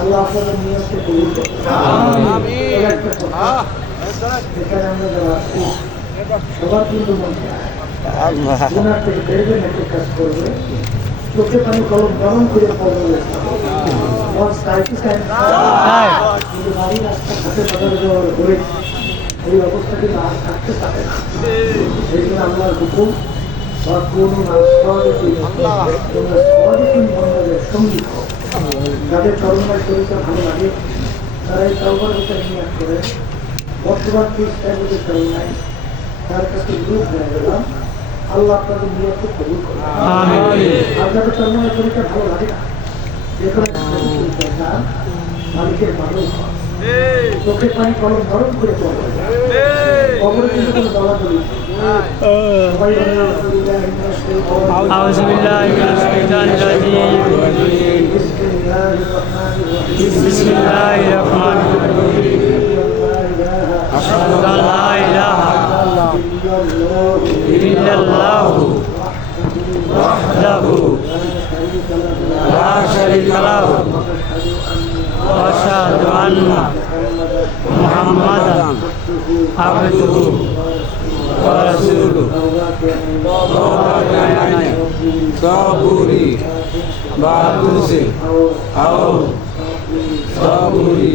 আল্লাহ আপনাদের নিয়তকে কবুল করুন। এখানে আমরা যারা আছি সবার কিন্তু মন গুনাহ থেকে বেরোবেন, একটা কাজ করবে, চোখে পানি কলম গরম করে পড়বে, কিন্তু নারী রাস্তা ঘাটে বাজারে যাওয়ার ঘুরে এই অবস্থা কিন্তু আর থাকতে পারে না। সেই জন্য আল্লাহর হুকুম বা কোনো মন্ডলের সঙ্গী হোক, যাদের চরমায় শরীরটা ভালো লাগে তারা এই তওবার ভিতরে নিয়াত করে বর্তমান খ্রিস্টানদের চরমায় তার কাছে গ্রুপ হয়ে গেলাম। আল্লাহ আপনাদের নিয়াতকে কবুল করুন। আপনাদের চরমায় শরীরটা ভালো লাগে না, যেখানে মালিকের মানুষ চোখে পানি কলম গরম করে পড়বে, কবরে কিন্তু কোনো দলাদলি أعوذ بالله من الشيطان الرجيم بسم الله الرحمن الرحيم أشهد أن لا إله إلا الله وحده لا شريك له وأشهد أن محمدا عبده ورسوله صابوري بعدوسي أو صابوري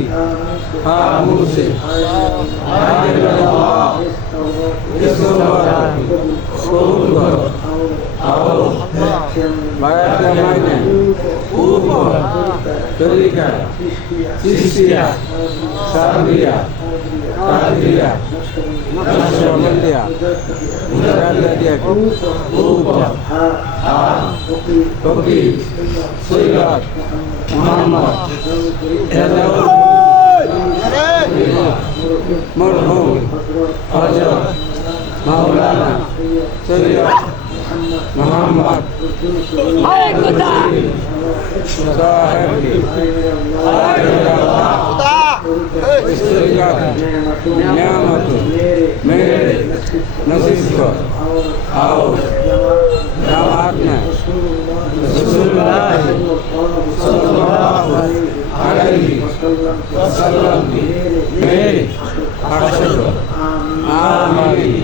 خاموسي أجل الله إسرائيل قول أو بيات ماينة أوبا تريكا سيسيا ساربيا كادريا نشرمليا مجالديا أوبا توكي سيلات محمد مرحوم حضرت مولانا سيد محمد صاحب नियामत मेरे नसीब को आओ जमात में रसूलुल्लाह सल्लल्लाहु अलैहि वसल्लम मेरे अरशद आमीन।